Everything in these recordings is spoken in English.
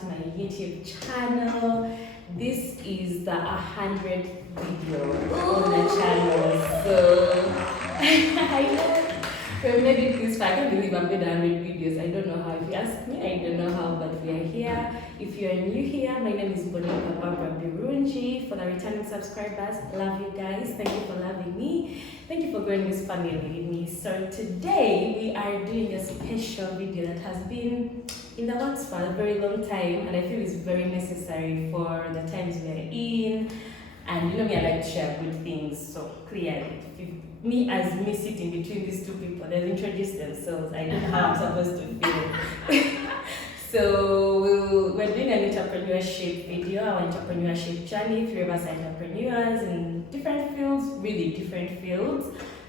to my YouTube channel. This is the 100th video on the channel. So I made it this far. I can't believe I've made 100 videos. I don't know how. If you ask me, I don't know how, but we are here. If you are new here, my name is Bonita Barbara Birunji. For the returning subscribers, love you guys. Thank you for loving me. Thank you for growing this family with me. So today we are doing a special video that has been in the works for a very long time, and I feel it's very necessary for the times we are in. And you know me, I like to share good things. So clearly, as me sitting between these two people, they've introduced themselves. I don't know how I'm supposed to feel. So we're doing an entrepreneurship video, our entrepreneurship journey, three of us are entrepreneurs in different fields, really different fields.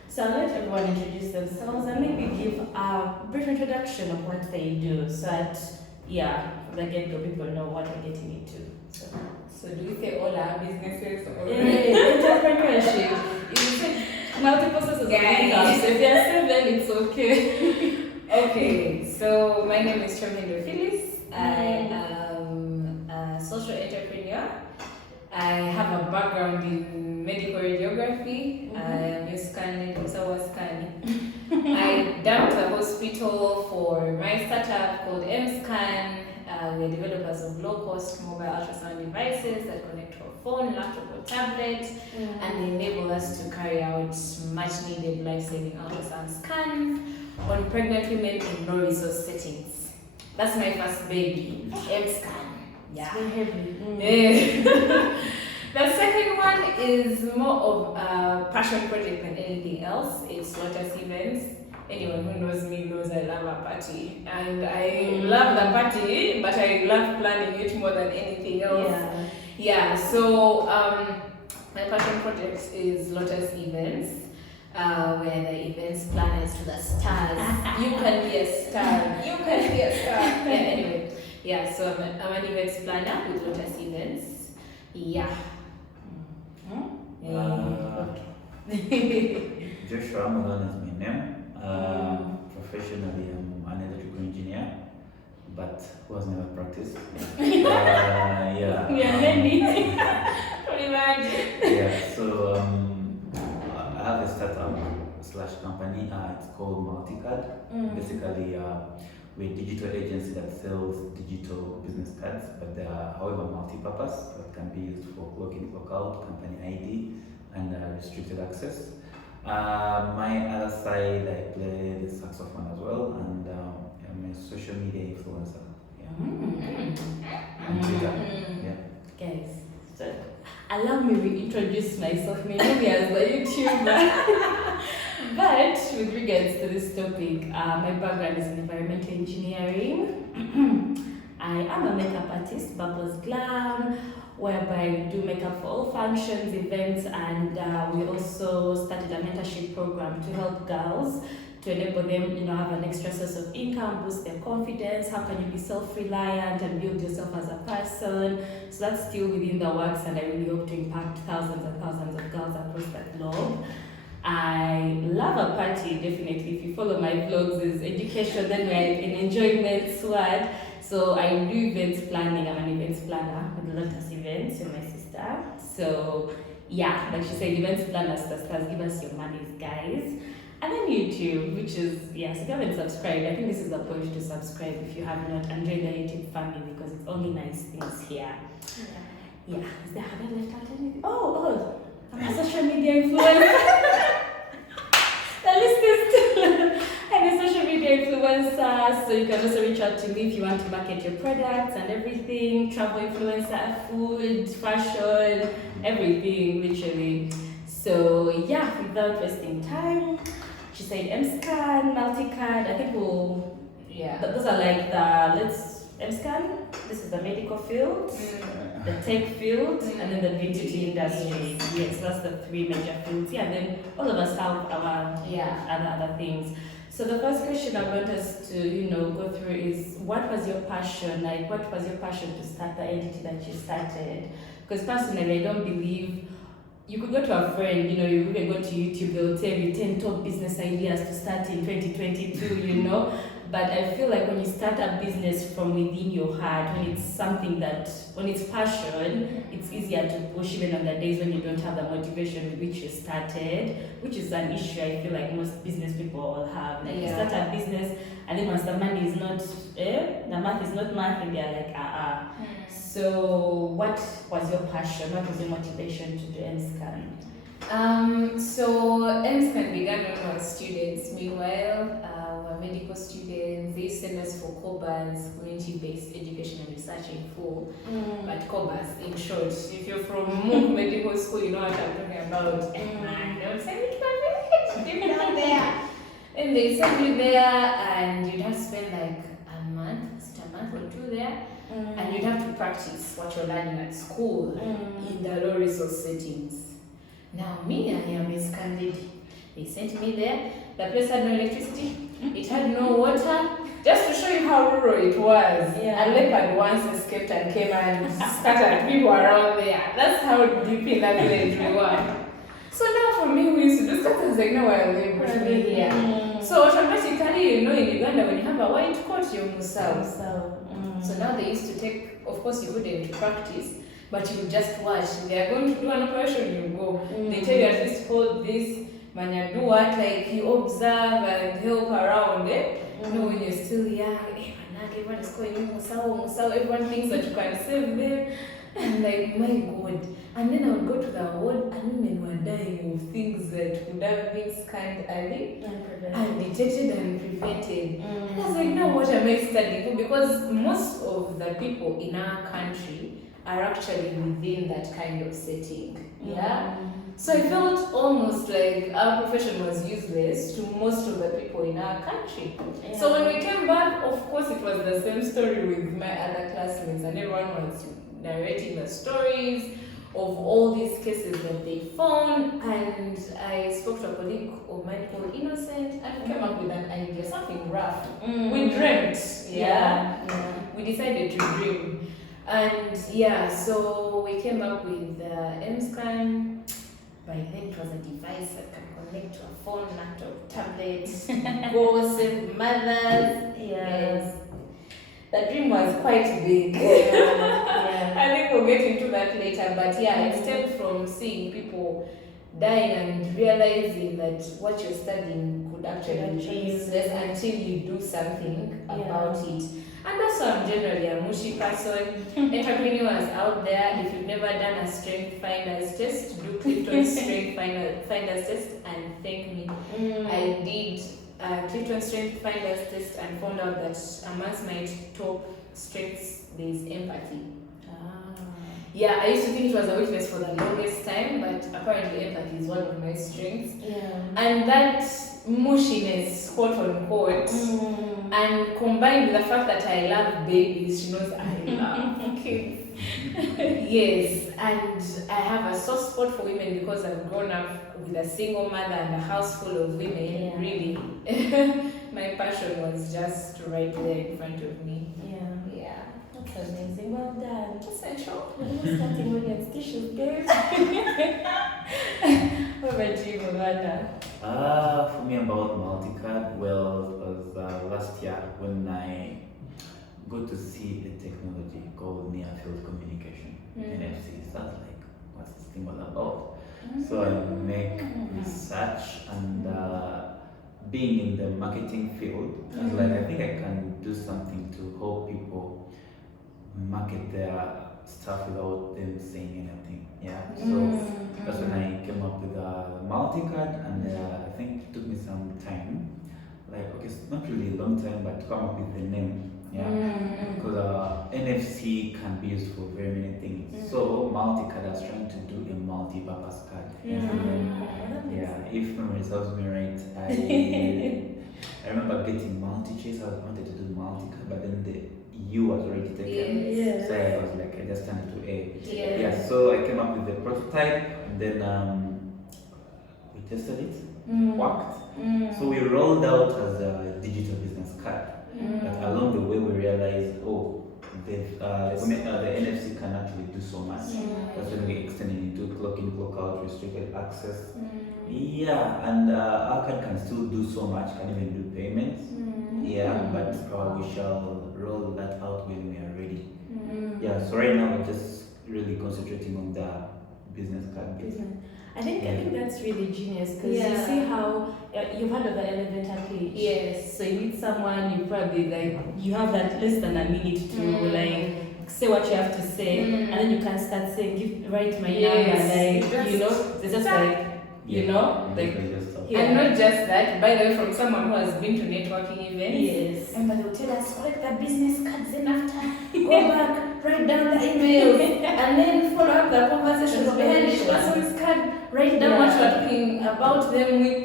So I'll let everyone introduce themselves and maybe give a brief introduction of what they do, so that, from the get-go, people know what we're getting into. So do we say all our businesses or entrepreneurship? It's multiple sources of income. So if there are 7, it's okay. Okay, so my name is Kyomuhendo Phyllis. I am a social entrepreneur. I have a background in medical radiography. I am MSCAN, so was scanning. I dumped a hospital for my startup called MSCAN. We're developers of low-cost mobile ultrasound devices that connect to a phone, laptop, or tablet, and they enable us to carry out much-needed life-saving ultrasound scans on pregnant women in low-resource settings. That's my first baby, MSCAN. Yeah. Heavy. The second one is more of a passion project than anything else. It's Lotus Events. Anyone who knows me knows I love a party, and I love the party, but I love planning it more than anything else. So my passion project is Lotus Events, where the events planners to the stars. You can be a star. You can be a star. So I'm an events planner with Lotus Events. Joshua Mulwana is my name. Professionally, I'm an electrical engineer, but who has never practiced. So I have a startup / company. It's called Multi. Basically, we're a digital agency that sells digital business cards, but they are, however, multi-purpose. That can be used for clock in, clock out, company ID, and restricted access. My other side, I play the saxophone as well, and I'm a social media influencer. And Twitter. Guys, so allow me to reintroduce myself, maybe as a YouTuber. But with regards to this topic, my background is in environmental engineering. I am a makeup artist, Bubbles Glam, whereby we do makeup for all functions, events, and we also started a mentorship program to help girls, to enable them, have an extra source of income, boost their confidence. How can you be self-reliant and build yourself as a person? So that's still within the works, and I really hope to impact thousands and thousands of girls across the globe. I love a party, definitely. If you follow my vlogs, there's education, then we're in enjoyment, swag. So I do events planning. I'm an events planner with Lotus Events with my sister. So like she said, events planners, stars, give us your monies, guys. And then YouTube, which is, so if you haven't subscribed, I think this is the point to subscribe if you have not. Enjoy the YouTube family because it's only nice things here. Have I left out anything? I'm a social media influencer. The list is still. I'm a social media influencer, so you can also reach out to me if you want to market your products and everything. Travel influencer, food, fashion, everything, literally. So without wasting time, she said MSCAN, Multi-card. I think those are like MSCAN. This is the medical field, the tech field, and then the beauty industry. Yes, that's the 3 major fields. And then all of us have our other things. So the first question I want us to go through is, what was your passion? Like, what was your passion to start the entity that you started? Because personally, I don't believe you could go to a friend, you could go to YouTube, they'll tell you 10 top business ideas to start in 2022, But I feel like when you start a business from within your heart, when it's passion, it's easier to push even on the days when you don't have the motivation with which you started, which is an issue I feel like most business people will have. Like you start a business and then once the money is not, the math is not math, and they're like, So what was your passion? What was your motivation to do MSCAN? So MSCAN began when we were students. Meanwhile, we're medical students. They send us for COBAs, community-based education and research in full. But COBAs, in short, if you're from medical school, you know what I'm talking about. And they'll send you to a village, deep down there. And they send you there, and you'd have to spend like a month or two there. And you'd have to practice what you're learning at school in the low resource settings. Now, me, I am a MSCAN lady. They sent me there. The place had no electricity. It had no water. Just to show you how rural it was. A leopard once escaped and came and scattered people around there. That's how deep in that village we were. So now for me, we used to do stuff that's like, no, I'll be here. So automatically, in Uganda, when you have a white coat, you're Musau. So now they used to take, of course, you couldn't practice, but you would just watch. They are going to do an operation, you go. They tell you at least hold this, man, you do what, like you observe and help around it. When you're still young, everyone is calling you Musau, everyone thinks that you can save them. And like, my God. And then I would go to the ward and women were dying of things that could have been scanned early and detected and prevented. And I was like, now what am I studying for? Because most of the people in our country are actually within that kind of setting. So I felt almost like our profession was useless to most of the people in our country. So when we came back, of course it was the same story with my other classmates, and everyone was narrating the stories of all these cases that they found. And I spoke to a colleague of mine called Innocent, and we came up with an idea, something rough. We dreamt. We decided to dream. And so we came up with MSCAN. By then it was a device that can connect to a phone, laptop, tablet, go save mothers. Yes. The dream was quite big. I think we'll get into that later. But it stemmed from seeing people dying and realizing that what you're studying could actually be useless until you do something about it. And also, I'm generally a mushy person. Entrepreneurs out there, if you've never done a strength finders test, do Clifton's strength finders test and thank me. I did Clifton strength finders test and found out that amongst my top strengths, there's empathy. I used to think it was a weakness for the longest time, but apparently empathy is one of my strengths. And that mushiness, quote unquote, and combined with the fact that I love babies, she knows I love kids. Yes, and I have a soft spot for women because I've grown up with a single mother and a house full of women. Really, my passion was just right there in front of me. That's amazing. Well done. Essential. We're starting with tissues, babe. What about you, Mulwana? For me, about MultiCard, well, it was last year when I got to see a technology called near field communication, NFC. So I was like, what's this thing all about? So I make research, and being in the marketing field, I was like, I think I can do something to help people market their stuff without them saying anything. So that's when I came up with a MultiCard, and I think it took me some time, like, okay, it's not really a long time, but to come up with the name. Because NFC can be used for very many things. So MultiCard, I was trying to do a multi-purpose card. If memory serves me right, I remember getting multi-chase. I wanted to do MultiCard, but then the U was already taken. So I was like, I just turned it to A. So I came up with the prototype, and then we tested it, worked. So we rolled out as a digital business card. But along the way, we realized, the NFC can actually do so much. That's when we extended into clock in, clock out, restricted access. And our card can still do so much, can even do payments. Yeah, but we shall roll that out when we are ready. Mm. Yeah, so right now we're just really concentrating on the business card bit. I think that's really genius because you Yeah. see how you've heard of the elevator pitch. Yes. So you meet someone, you probably you have that less than a minute to say what you have to say, and then you can start saying, write my number, it's just like, And not just that, by the way, from someone who has been to networking events. Yes. And they'll tell us, collect the business cards in after, go back, write down the emails, and then follow up the conversation behind each person's card, write down what you are talking about them with,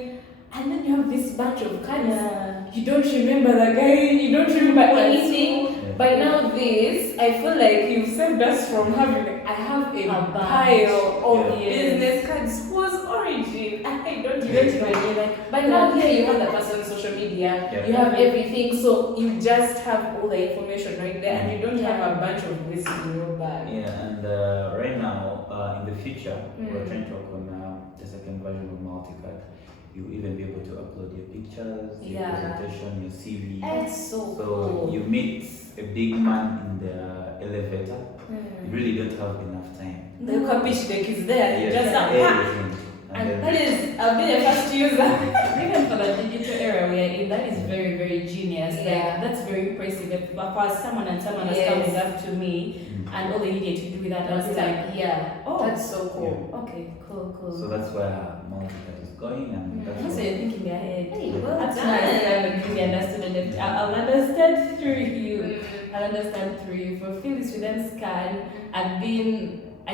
and then you have this bunch of cards. Yeah. You don't remember the guy, you don't remember anything. By now I feel like you've saved us from having, I have a pile of business cards whose origin I don't even know. But now here you have the person's social media, you have everything, so you just have all the information right there, and you don't have a bunch of this in your bag. Yeah, and right now, in the future, we're trying to work on the second version of MultiCard. You even be able to upload your pictures, your presentation, your CV. That's so So cool. you meet a big man in the elevator. You really don't have enough time. The pitch deck is there. You just have everything. And that is, I've been a first user. Even for the digital era we are in, that is very, very genius. Yeah. Like, that's very impressive. If someone has come up to me, and all they needed to do with that, I was like, that's so cool. Okay, cool. So that's where MultiCard is going, and that's So you're thinking ahead. Hey, well That's done. nice. I haven't really understood it. I'll understand through you. I'll understand through you. For Phyllis with MSCAN, I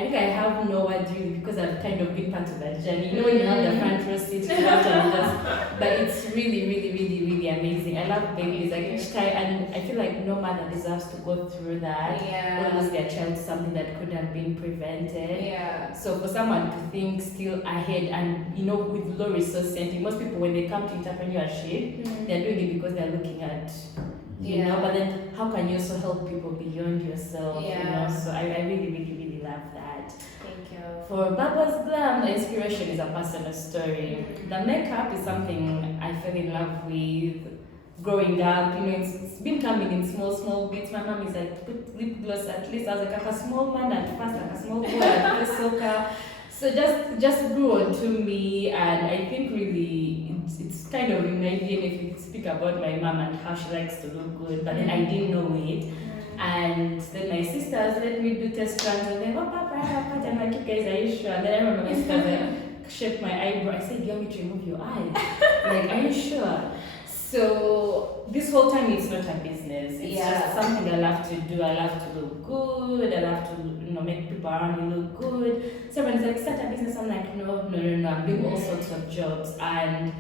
think I have no words really because I've kind of been part of that journey. You know when you have the front row seat to watch and just, but it's really, really, really, really amazing. I love babies like each time, and I feel like no mother deserves to go through that. Or lose their child to something that could have been prevented. Yeah. So for someone to think still ahead, and with low resource setting, most people when they come to entrepreneurship, they're doing it because they're looking at but then how can you also help people beyond yourself? So I really, really, really love that. Thank you. For Bubbles Glam, the inspiration is a personal story. The makeup is something I fell in love with growing up. It's been coming in small bits. My mom is like, put lip gloss at least. I was like a small man at first, like a small boy at play soccer. So just grew on to me, and I think really it's kind of in my DNA if you speak about my mom and how she likes to look good, but then I didn't know it. And then my sisters let me do test runs, and then papa, I'm like, you guys, are you sure? And then I remember my sisters like shake my eyebrow. I said, you want me to remove your eye? Like, are you sure? So this whole time it's not a business. It's just something I love to do. I love to look good. I love to make people around me look good. So everyone's like, start a business. I'm like, no. I'm doing all sorts of jobs. And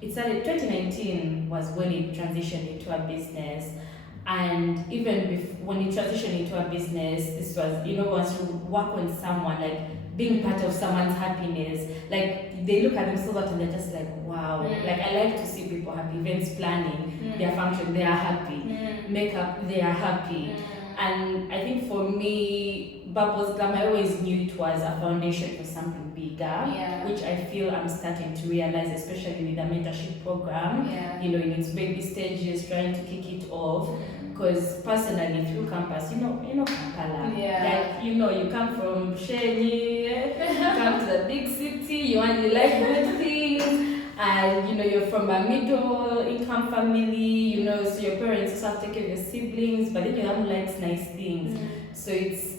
it started 2019 was when it transitioned into a business. And even when you transition into a business, this was, once you work on someone, like being part of someone's happiness, like they look at themselves and they're just like, wow. Like I like to see people happy. Events planning, their function, they are happy. Makeup, they are happy. And I think for me, Bubbles Glam, I always knew it was a foundation for something bigger, which I feel I'm starting to realize, especially with the mentorship program, in its baby stages, trying to kick it off. Because personally, through campus, Kampala, like, you come from Shenyi, come to the big city, you like good things, and you're from a middle income family, so your parents also have to take care of your siblings, but then your mom likes nice things. So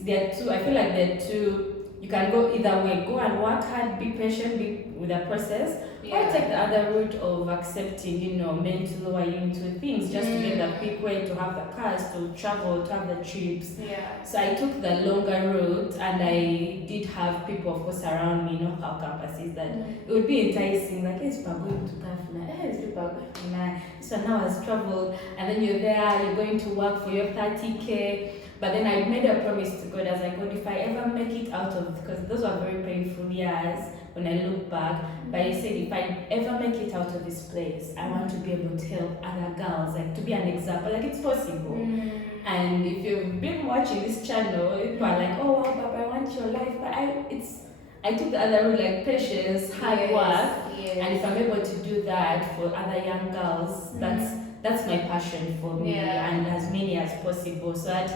there are two, I feel like there are two, you can go either way, go and work hard, be patient, with the process, or take the other route of accepting, men to lower you into things just to get the quick way, to have the cars, to travel, to have the trips. So I took the longer route, and I did have people, of course, around me, how campus is, that it would be enticing, like, hey, people are going to Kafna, hey, people are going to Nai. So now I've traveled, and then you're there, you're going to work for your 30K. But then I made a promise to God, as I God, if I ever make it out of, because those were very painful years when I look back, but I said, if I ever make it out of this place, I want to be able to help other girls, like to be an example, like it's possible. And if you've been watching this channel, people are like, oh wow, Papa, I want your life, but I took the other route, like patience, hard work, and if I'm able to do that for other young girls, that's my passion for me, Yeah. and as many as possible, so that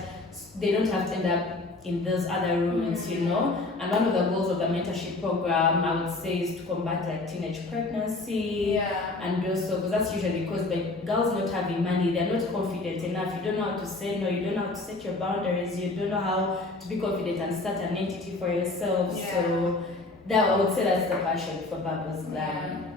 they don't have to end up in those other routes, you know. And one of the goals of the mentorship program, I would say, is to combat like teenage pregnancy. Yeah. And also, because that's usually because by girls not having money, they're not confident enough. You don't know how to say no, you don't know how to set your boundaries, you don't know how to be confident and start an entity for yourself. Yeah. So that, I would say, that's the passion for Bubbles Glam. Yeah.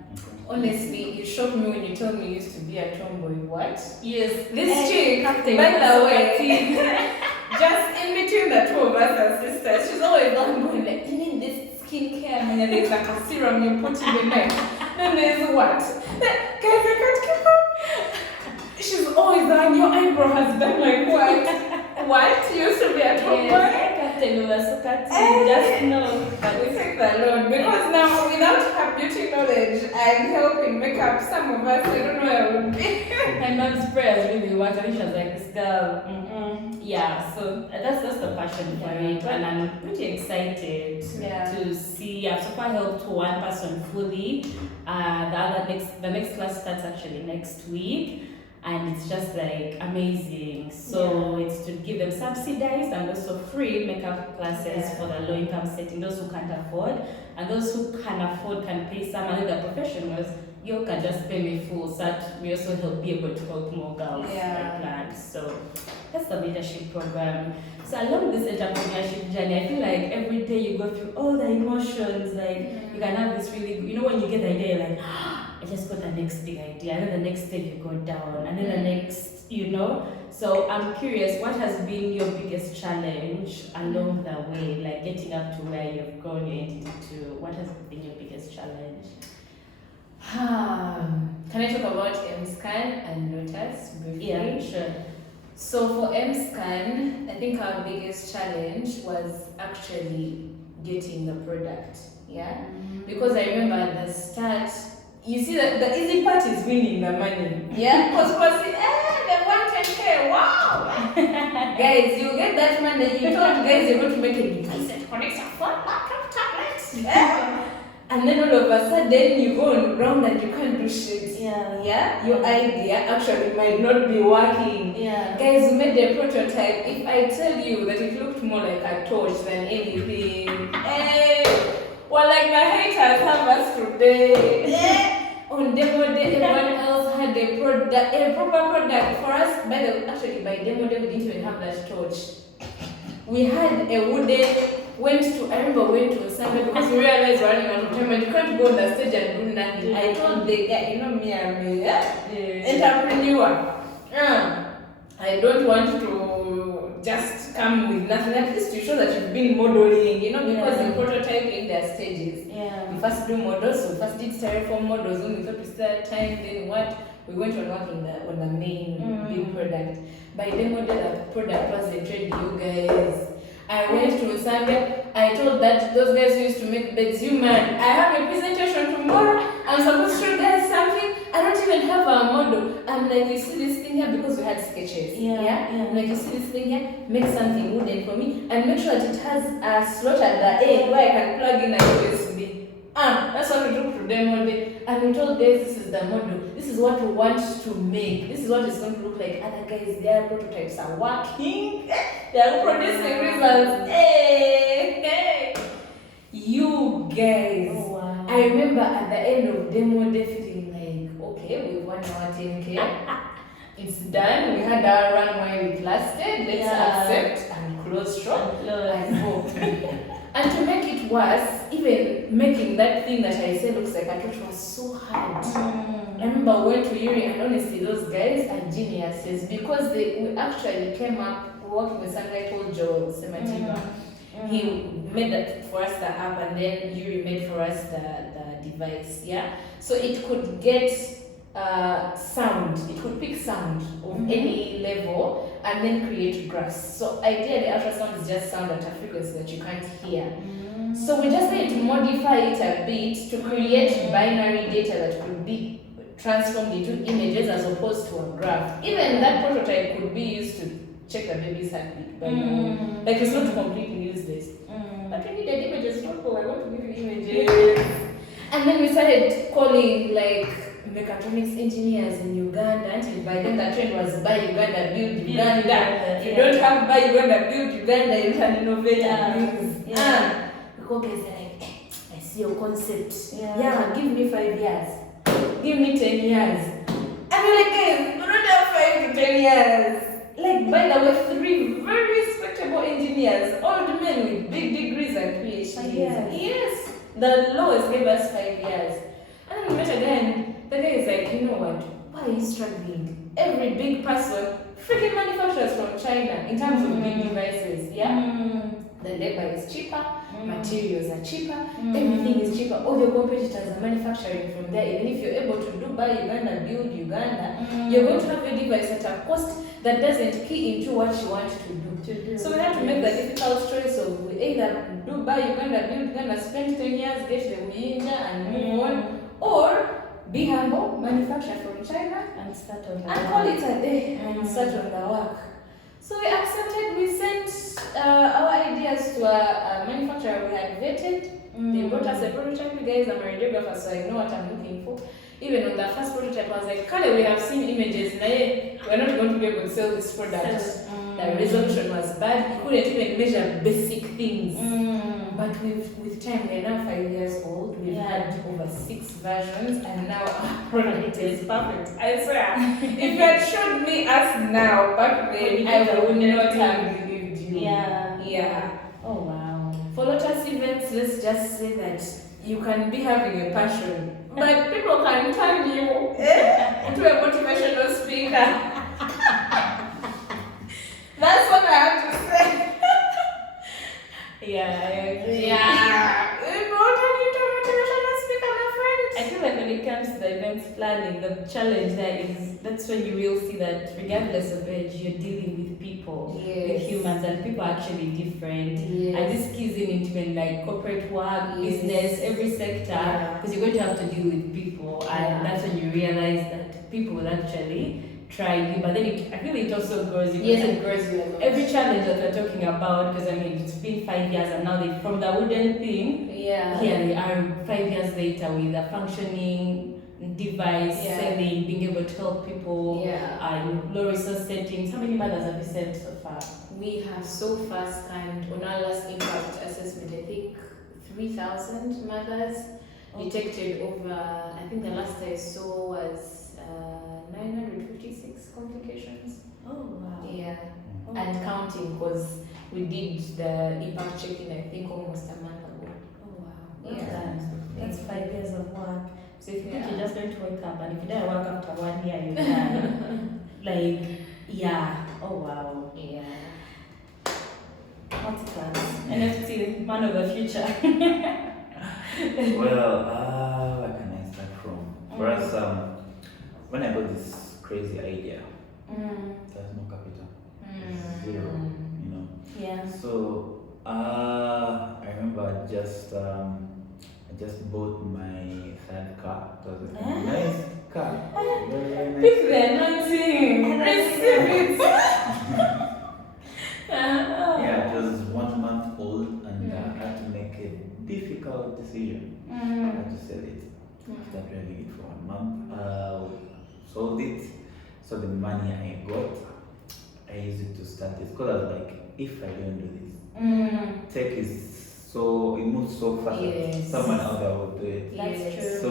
Honestly, you shocked me when you told me you used to be a tomboy. What? Yes, This chick, Captain by the Mulwana. way, just in between the two of us as sisters, she's always the one going like, you need this skincare, and then there's like a serum you put in the neck. Then there's what? Guys, I can't keep up. She's always the one, your eyebrow has done like what? What? You used to be a tomboy? Yes, Captain Mulwana, just know. But we thank the Lord, because now without her beauty knowledge and helping make up some of us, I don't know where I would be. My mom's prayers really worked. I think she was like, this girl, yeah. So that's the passion for it, and I'm pretty excited to see. I've so far helped one person fully. The next class starts actually next week, and it's just like amazing. So it's to give them subsidized and also free makeup classes for the low income setting, those who can't afford, and those who can afford can pay some. And then the professionals, you can just pay me full, so that we also be able to help more girls like that. So that's the leadership program. So along this entrepreneurship journey, I feel like every day you go through all the emotions. Like you can have this really, you know, when you get the idea, you're like, I just got the next big idea, and then the next step you go down, and then the next, you know. So I'm curious, what has been your biggest challenge along the way, like getting up to where you've grown your entity to? What has been your biggest challenge? Can I talk about MSCAN and Lotus briefly? Yeah, sure. So for MSCAN, I think our biggest challenge was actually getting the product. Yeah, because I remember at the start, you see that the easy part is winning the money. Yeah, because people say, they want 10K, wow! Guys, you get that money, you told guys you're going to make a device that connects your phone, laptop, tablet. Yeah. And then all of a sudden you go on ground and you can't do shit. Yeah. Your idea actually might not be working. Yeah. Guys, we made a prototype. If I tell you that it looked more like a torch than anything, well, like the haters have us today. On demo day, everyone else had a product, a proper product. For us, by demo day, we didn't even have that torch. We had a wooden. I remember went to somewhere because we realized we're running out of time and you can't go on the stage and do nothing. I told the guy, you know me, I'm an entrepreneur. I don't want to just come with nothing. At least you show that you've been modeling, you know, because in prototyping there are stages. We first do models, we first did styrofoam models, when we thought we start time, then what? We went on working on the main big product. By demo day, the product was a trade, you guys. I went to Zambia. I told those guys who used to make beds, you man, I have a presentation tomorrow. I'm supposed to show guys something. I don't even have a model. I'm like, you see this thing here, because we had sketches. I'm like, you see this thing here, make something wooden for me, and make sure that it has a slot at the end where I can plug in a USB. That's what we took to demo day. And we told guys, this is the model. This is what we want to make. This is what it's going to look like. Other guys, their prototypes are working. They are producing results. Hey. You guys. Oh, wow. I remember at the end of demo day feeling like, okay, we won our 10K. It's done. We had our run while it lasted. Let's accept and close shop and go. And to make it worse, even making that thing that I said looks like a torch was so hard. I remember I went to Yuri, and honestly, those guys are geniuses, because we actually came up working with some guy called Joe Sematiba. He made that for us, the app, and then Yuri made for us the device. So it could get sound, it could pick sound of any level and then create graphs. So ideally, ultrasound is just sound at a frequency that you can't hear. So we just need to modify it a bit to create binary data that could be transformed into images as opposed to a graph. Even that prototype could be used to check the baby's heartbeat. But like, it's not completely useless. But we needed images. I want to give you images. And then we started calling like mechatronics engineers in Uganda, until by then the trend was buy Uganda, build Uganda. Yeah. If you don't have buy Uganda, build Uganda, you can innovate and things. Yeah. Because guys are like, I see your concept. Yeah. Give me 5 years. Give me 10 years. And we're like, guys, we don't have 5 to 10 years. Like, by the way, 3 very respectable engineers, old men with big degrees and PhDs. Yes. The lowest gave us 5 years. And then we met again. The guy is like, you know what? Why are you struggling? Every big person freaking manufacturers from China in terms of big devices. Yeah? The labor is cheaper, materials are cheaper, everything is cheaper. All your competitors are manufacturing from there. Even if you're able to do buy Uganda, build Uganda, you're going to have a device at a cost that doesn't key into what you want to do. So we had to make the difficult choice of either do buy Uganda, build Uganda, spend 10 years, get the Uyinja and move on, or be humble, manufacture from China And start on the and call it a day and start on the work. So we accepted, we sent our ideas to a manufacturer we had vetted. They brought us a prototype. Guys, I'm a radiographer, so I know what I'm looking for. Even on the first prototype, I was like, Kale, we have seen images, we're not going to be able to sell this product. The resolution was bad, we couldn't even measure basic things. But with time, we're now 5 years old, we've had over 6 versions, and now our product is perfect. I swear, if you had showed me us now, back then, I would not have believed you. Yeah. Oh wow. For Lotus events, let's just say that you can be having a passion, but people can turn you into a motivational speaker. That's what I have to say. Yeah, I agree. Yeah. You don't turn into a motivational speaker, my friend. I feel like when it comes to the events planning, the challenge there is that's when you will see that regardless of age, you're dealing with people, with humans, and people are actually different. And this keys in into like corporate work, business, every sector, because you're going to have to deal with people, and that's when you realize that people will actually try you. But then I feel it also grows you. It grows you. Every challenge that we're talking about, because I mean it's been 5 years and now they from the wooden thing, here they are 5 years later with a functioning device, selling, being able to help people, in low resource settings. How many mothers have you served so far? We have so far scanned on our last impact assessment, I think 3,000 mothers, detected over, I think the last I saw was 956 complications. Oh wow. Yeah. And counting, because we did the impact check-in, I think almost a month ago. Oh wow. Yeah. That's 5 years of work. So if you think you're just going to wake up and if you don't work after 1 year, you're done. Oh wow. Yeah. MSCAN, NFT, man of the future. Well, where can I start from? For us, when I got this crazy idea, there's no capital, zero, you know. Yeah. So I remember I just bought my third car. It was a nice car, very nice. Pick the anointing, receive it. Yeah, it was 1 month old, and I had to make a difficult decision. I had to sell it. After driving it for 1 month, sold it. So the money I got, I used it to start this. Because I was like, if I don't do this, tech is so, it moves so fast that someone out there will do it. That's true. So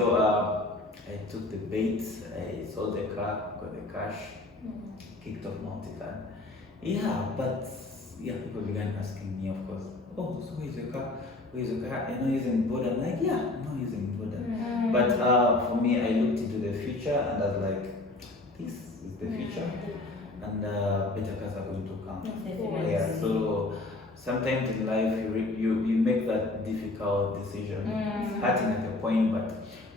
I took the bait, I sold the car, got the cash, kicked off MultiCan. Yeah, but people began asking me, of course, oh, so where's your car? Where's your car? You're not using Border? I'm like, yeah, I'm not using Border. But for me, I looked into the future and I was like, this is the future, and better cars are going to come. Yeah, so sometimes in life you make that difficult decision. It's hurting at a point, but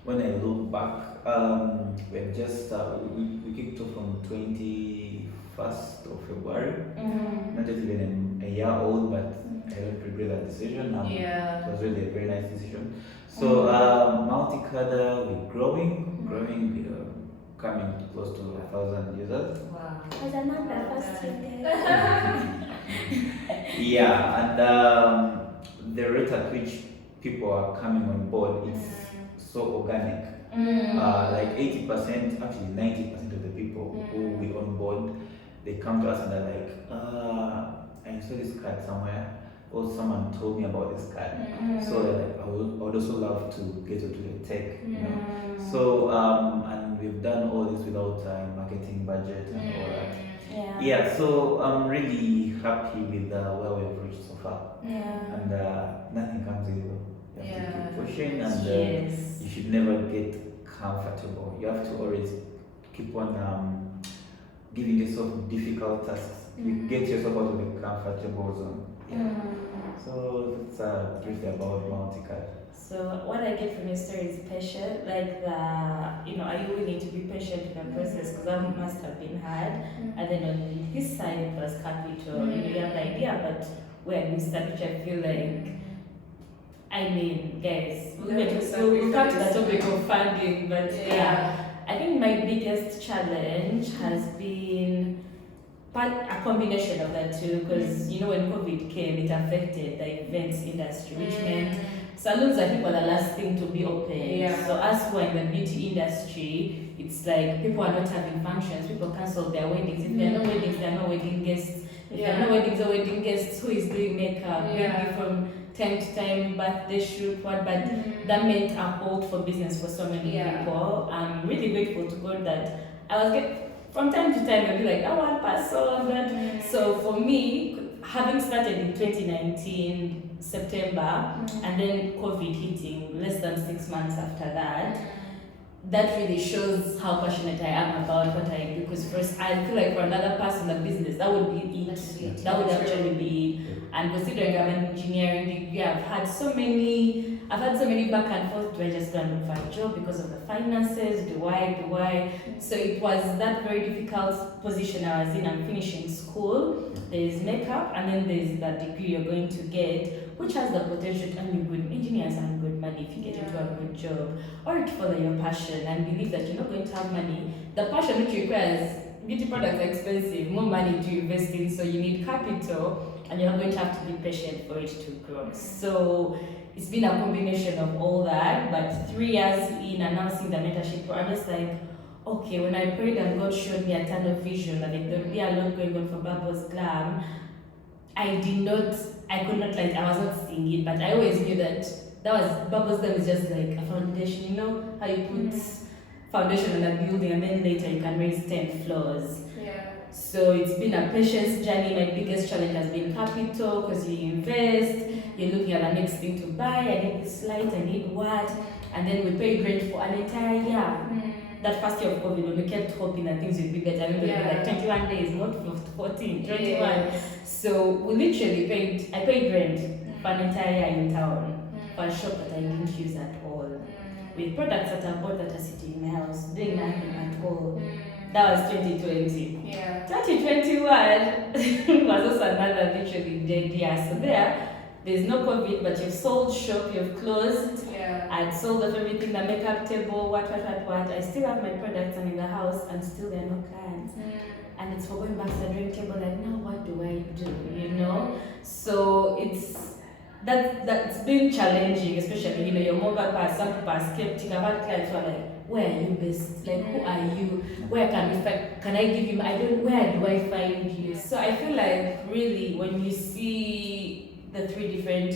when I look back, we just we kicked off on 21st of February. Not just even a year old, but I don't regret that decision. It was really a very nice decision. So MultiCan, we're growing, coming close to 1,000 users. Wow. As a mother, first Yeah, and the rate at which people are coming on board is so organic. Like 80%, actually 90% of the people who we onboard, they come to us and they're like, I saw this card somewhere, or someone told me about this card. So they're like, I would also love to get into the tech, you know. So and we've done all this without marketing budget and all that. Yeah, so I'm really happy with where we've reached so far. And nothing comes easy. You have to keep pushing, and you should never get comfortable. You have to always keep on giving yourself difficult tasks. You get yourself out of the comfortable zone. So that's briefly about MultiCard. So what I get from your story is patient, like are you willing to be patient in the process? Because that must have been hard. And then on his side, it was capital. You have the idea, but where you start, which I feel like, I mean, guys, we'll come to the topic of funding, but I think my biggest challenge has been a combination of that too, because when COVID came, it affected the events industry, which meant salons, I think, were the last thing to be open. So us who are in the beauty industry, it's like people are not having functions, people cancel their weddings. If there are no weddings, there are no wedding guests. If there are no weddings or wedding guests, who is doing makeup? Maybe from time to time, birthday shoot, but that meant a halt for business for so many people. I'm really grateful to God that I was from time to time, I'd be like, I want to pass on that. So for me, having started in 2019, September, and then COVID hitting less than 6 months after that, that really shows how passionate I am about what I do. Because first, I feel like for another person in the business, that would be it. That would actually be it. And considering I have an engineering degree, I've had so many back and forth. Do I just go and look for a job because of the finances? Do I? So it was that very difficult position I was in. I'm finishing school. There's makeup, and then there's that degree you're going to get, which has the potential to earn you good. Engineers earn good money if you get into a good job, or to follow your passion and believe that you're not going to have money. The passion which requires beauty products are expensive, more money to invest in, so you need capital, and you're going to have to be patient for it to grow. So it's been a combination of all that, but 3 years in announcing the mentorship, I'm just like, okay, when I prayed and God showed me a ton of vision that there would be a lot going on for Bubbles Glam, I could not like, I was not seeing it, but I always knew that was Bubbles Glam is just like a foundation, you know how you put foundation on a building and then later you can raise 10 floors. So it's been a patience journey. My biggest challenge has been capital, because you invest, you're looking at the next thing to buy. I need this light, I need what, and then we pay rent for an entire year. That first year of COVID, when we kept hoping that things would be better, I remember like 21 days, not 14, 21. So we literally I paid rent for an entire year in town for a shop that I didn't use at all, with products that I bought that are sitting in my house, doing nothing at all. That was 2020. 2021 was also another literally dead year. So there's no COVID, but you've sold shop, you've closed. I'd sold off everything, the makeup table, what. I still have my products, I'm in the house, and still there are no clients. And it's for going back to the drawing table, like, now what do I do, you know? So that's been challenging, especially, your mobile pass. Some people are skeptical. I've had clients who are like, where are you based? Like, who are you? Where can I give you, where do I find you? So I feel like really when you see the 3 different,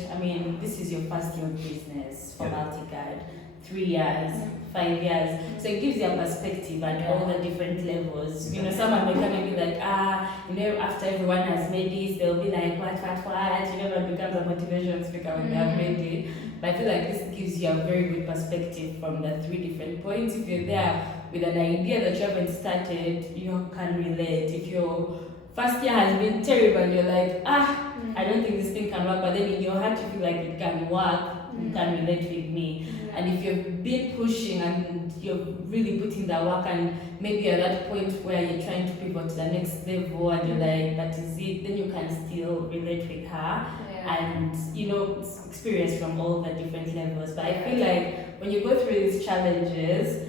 this is your first year of business for MultiCard, 3 years, 5 years. So it gives you a perspective at all the different levels. Someone may come and be like, after everyone has made this, they'll be like, what? It becomes a motivation speaker when they have made it. But I feel like this gives you a very good perspective from the 3 different points. If you're there with an idea that you haven't started, you can relate. If your first year has been terrible and you're like, I don't think this thing can work, but then in your heart you feel like it can work, you can relate with me. And if you've been pushing and you're really putting the work, and maybe you're at that point where you're trying to pivot to the next level and you're like, that is it, then you can still relate with her and experience from all the different levels. But I feel like when you go through these challenges,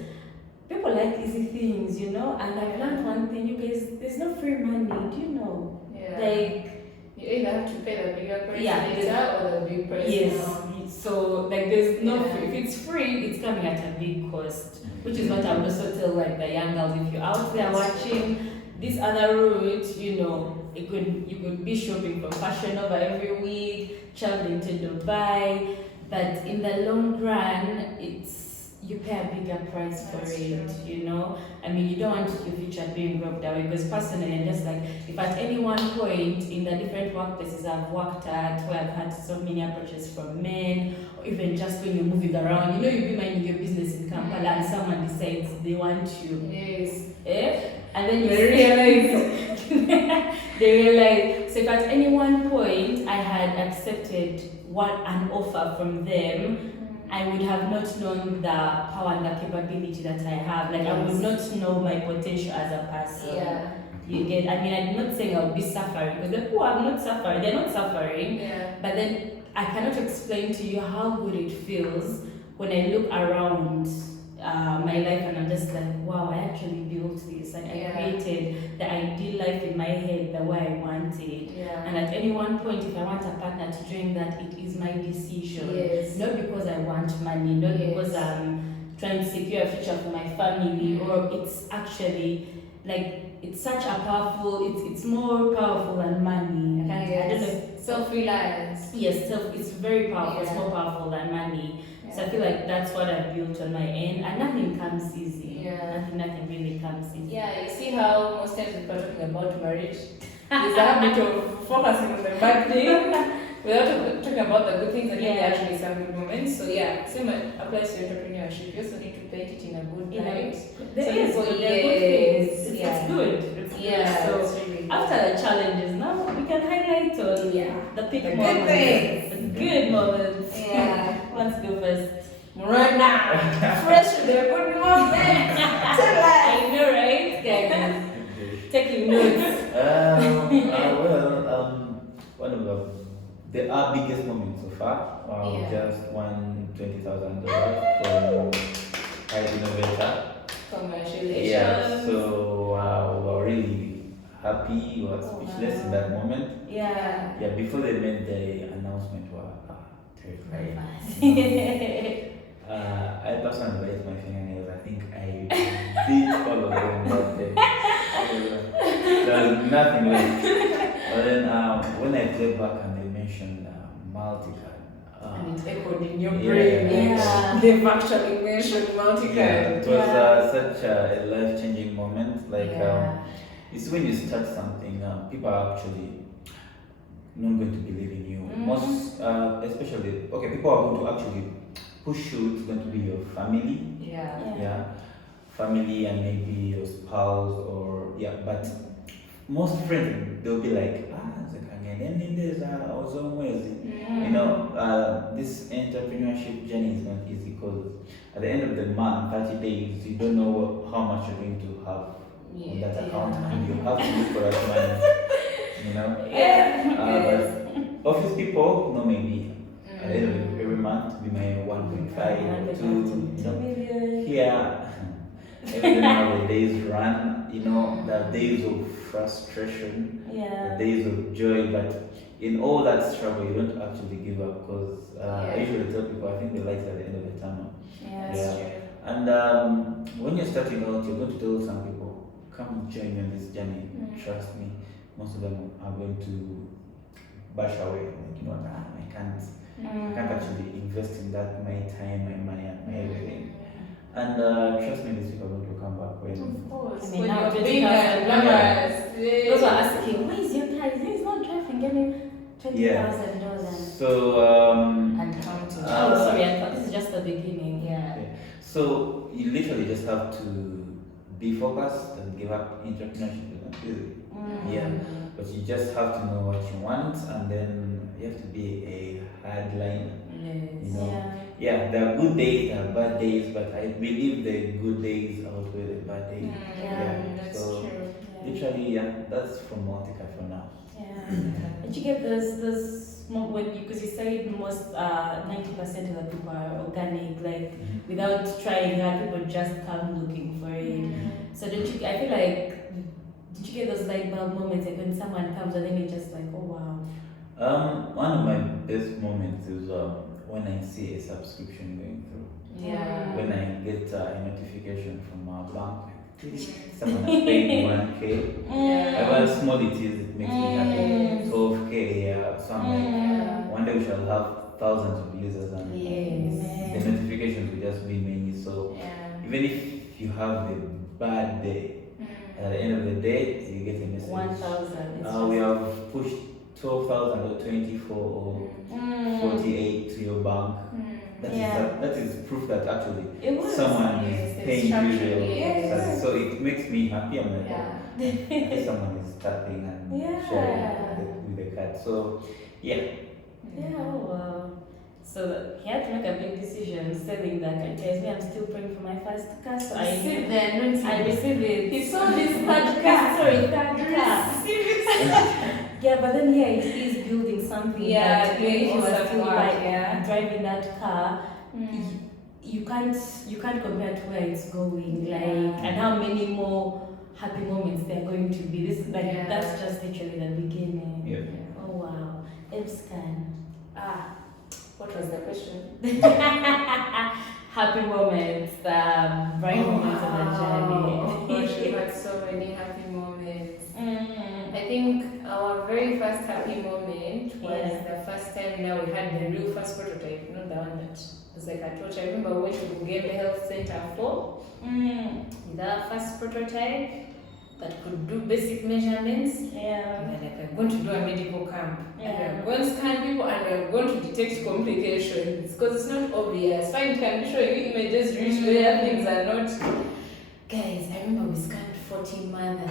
people like easy things, and I've learned one thing, you guys, there's no free money, do you know? Like, you either have to pay the bigger price later or the big price now. So like there's no free. If it's free, it's coming at a big cost. Which is what I would also tell like the young girls, if you're out there watching this other route, you know, you could be shopping from Fashion Nova every week, traveling to Dubai, but in the long run, you pay a bigger price for That's it, true. you know. I mean, you don't want your future being robbed away, because personally, I'm just like, if at any one point in the different workplaces I've worked at, where I've had so many approaches from men, or even just when you're moving around, you know, you'll be minding your business in Kampala and someone decides they want you. Yes. And then you They realize, they realize, so if at any one point I had accepted an offer from them, I would have not known the power and the capability that I have. Like, I would not know my potential as a person. Yeah. You get, I mean, I'm not saying I'll be suffering, because the people are not suffering, they're not suffering. Yeah. But then I cannot explain to you how good it feels when I look around my life and I'm just like, wow, I actually built this. Like, I created the ideal life in my head the way I wanted. Yeah. And at any one point, if I want a partner to join that, it is my decision. Yes. Not because I want money, not because I'm trying to secure a future for my family, or it's actually like, it's such a powerful, it's more powerful than money. I don't know. Self-reliance. Yes, it's very powerful. It's Yeah. more powerful than money. Yeah. So I feel like that's what I've built on my end, and nothing comes easy. Yeah. Nothing really comes easy. Yeah, you see how most times we're talking about marriage, there's a habit of focusing on the bad thing without talking about the good things, and then there are actually some good moments. So yeah, same applies to entrepreneurship. You also need to paint it in a good light. There is people- good things. It's yeah. good. It's Yeah, good. it's So really after the challenges, now we can highlight on the peak The good moments, things. the good moments. Yeah. Let's go first. Mulwana, fresh with the good moments. Tell us. I know, right? Guys, taking notes. One of the our biggest moments so far. Yeah. Just won $20,000 from High Innovator. Congratulations. Yeah, so we were really happy, we were speechless in that moment. Yeah. Yeah, before they made the announcement, we were terrified. I personally bite my fingernails. I think I beat all of them that day. There was nothing left. But then when I played back and they mentioned Malti, And it echoed in your Yeah. brain. Yeah. They've actually mentioned multi-card. it was such a life-changing moment. Like it's when you start something, people are actually not going to believe in you. Most, especially, people are going to actually push you. It's going to be your family, Yeah. family, and maybe your spouse, or but most friends, they'll be like, you know, this entrepreneurship journey is not easy, because at the end of the month, 30 days, you don't know how much you're going to have on that account, and you have to look for that money, you know. But office people, maybe at the end of every month, we may 1.5 or 2, you know. Here, every now the days run, you know, the days of frustration, the days of joy, but in all that struggle, you don't actually give up, because I usually tell people, I think the light at the end of the tunnel. That's true. And when you're starting out, you're going to tell some people, come join me on this journey. Trust me, most of them are going to bash away. Like, you know, I can't actually invest in that, my time, my money, and my everything. And trust me, these people are going to come back when. Of course. I mean, When now you're 20,000 big and glamorous. Those are asking, where is your car? He's not driving, getting $20,000. So And counting. This is just the beginning. Yeah. So you literally just have to be focused and give up. Entrepreneurship is not easy. Yeah, but you just have to know what you want, and then you have to be a hard line. You know, there are good days, there are bad days, but I believe the good days outweigh the bad days. That's so true. literally, that's from Multica for now. Did you get those because you said most 90% of the people are organic, like without trying hard, people just come looking for it. So don't you? I feel like, did you get those light bulb moments, like when someone comes and then you're just like, oh wow. One of my best moments is when I see a subscription going through. Yeah. When I get a notification from our bank, someone has paid me 1K. However small it is, it makes me happy. 12K, yeah. So I'm like, one day we shall have thousands of users, and the notifications will just be many. So even if you have a bad day, at the end of the day, you get a message. 1,000. We have pushed 12,000 or 24 or 48 to your bank. That is proof that actually someone is paying you. So it makes me happy. I'm like, oh, someone is tapping and sharing with the card. So wow. So he had to make a big decision selling that. And guys, me, I'm still praying for my first car. So I received it. He sold his third car. Third car. Yeah, but then it is building something. Yeah, if you also are still work, driving that car, you can't compare to where it's going, and how many more happy moments there are going to be. This that's just literally the beginning. Oh wow. MSCAN. What was the question? Happy moments, bright moments on the journey. Oh gosh, we've had so many happy moments. I think our very first happy moment was the first time we had the real first prototype, not the one that was like a torch. I remember we went to Kyomuhendo Health Center for the first prototype that could do basic measurements. And like, we're going to do a medical camp. And we're going to scan people and we're going to detect complications because it's not obvious. Fine, it can show you images reach where things are not. Guys, I remember we scanned 40 mothers.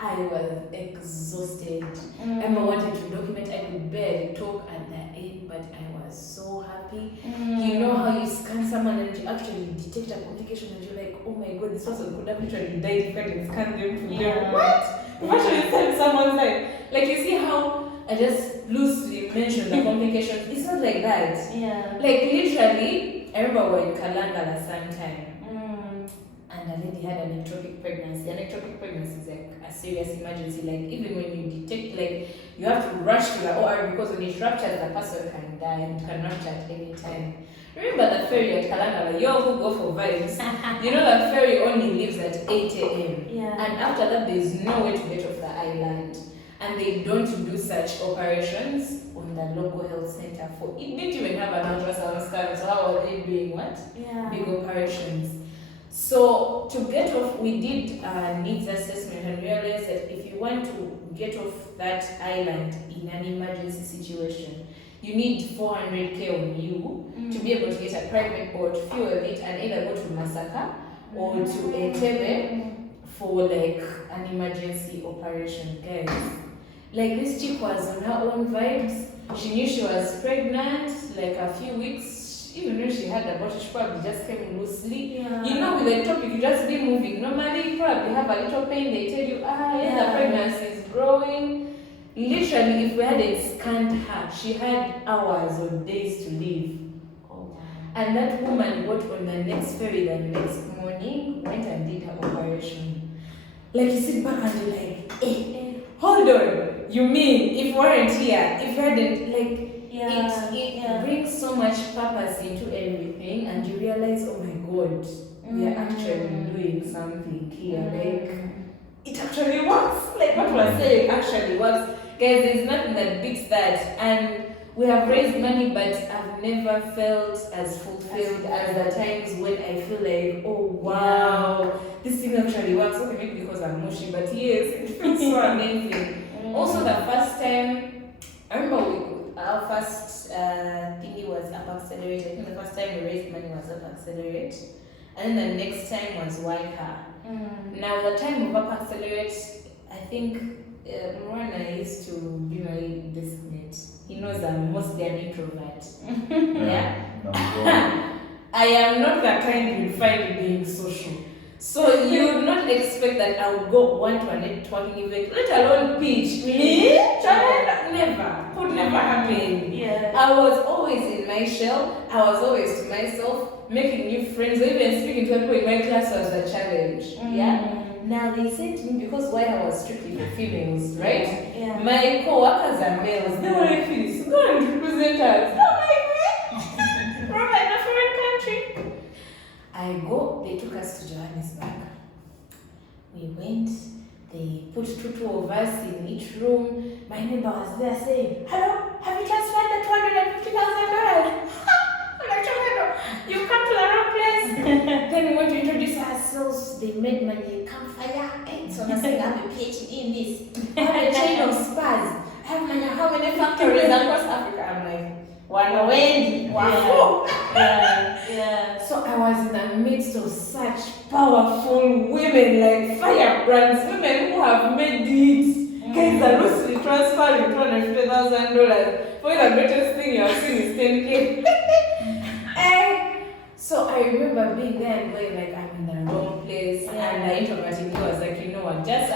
I was exhausted. I remember wanting to document. I could barely talk at the end, but I was so happy. You know how you scan someone and you actually detect a complication and you're like, oh my god, this person could have literally died if I didn't scan them to them. What? Actually send someone's like you see how I just loosely mentioned the complications. It's not like that. Like literally, I remember we were in Kalanga sometime. And a lady had an ectopic pregnancy. An ectopic pregnancy is like a serious emergency. Like even when you detect, like you have to rush to the OR because when it ruptures, the person can die and can rupture at any time. Remember the ferry at Kalanga? You all who go for vibes. You know the ferry only leaves at 8 a.m. And after that, there is no way to get off the island. And they don't do such operations on the local health center. For it didn't even have an ultrasound scan. So how are they doing what? Big operations. So to get off, we did a needs assessment and realized that if you want to get off that island in an emergency situation, you need 400K on you to be able to get a private boat, fuel it, and either go to Masaka or to Entebbe for like an emergency operation. Guys, like this chick was on her own vibes. She knew she was pregnant, like a few weeks. Even though she had a body, she probably just came loosely. You know, with the topic, you just be moving. Normally, you probably have a little pain. They tell you, the pregnancy is growing. Literally, if we hadn't scanned her, she had hours or days to live. And that woman got on the next ferry the next morning, went and did her operation. Like, you sit back and you're like, hold on. You mean, if we weren't here, if we hadn't, like, it brings so much purpose into everything, and you realize, oh my god, we are actually doing something here. Like, it actually works. Like what we're saying actually works. Guys, there's nothing that beats that. And we have raised money, but I've never felt as fulfilled as the times when I feel like, oh wow, this thing actually works. Okay, maybe because I'm mushy, but yes, it feels so amazing. Also, the first time, I remember our first thingy was Up Accelerate. I think the first time we raised money was Up Accelerate. And then the next time was Wildcar. Now, the time of Up Accelerate, I think Mulwana used to be my designate. He knows I'm mostly an introvert. I am not the kind you find being social. So you would not expect that I would go to a networking event, let alone pitch. Me? Never. Could never happen. I was always in my shell. I was always to myself, making new friends, or even speaking to people in my class was a challenge. Now they sent me, because why I was strictly for females, right? My co-workers are males. They were like, Phyllis, go and represent us. I'm like, They took us to Johannesburg. We went, they put two of us in each room. My neighbor was there saying, "Hello, have you transferred the $250,000? I'm like, "Kyomuhendo, you've come to the wrong place." Then we went to introduce ourselves. They made money, campfire. So I said, I have a PhD in this. I have a chain of spas. I have how many factories across Africa? I'm like, one Wendy, yeah. So I was in the midst of such powerful women, like firebrands, women who have made it. Guys are loosely transferring $250,000. For the greatest thing you have seen is 10K. So I remember being there and going like, I'm in the wrong place. And the introvert in me was like, you know what, just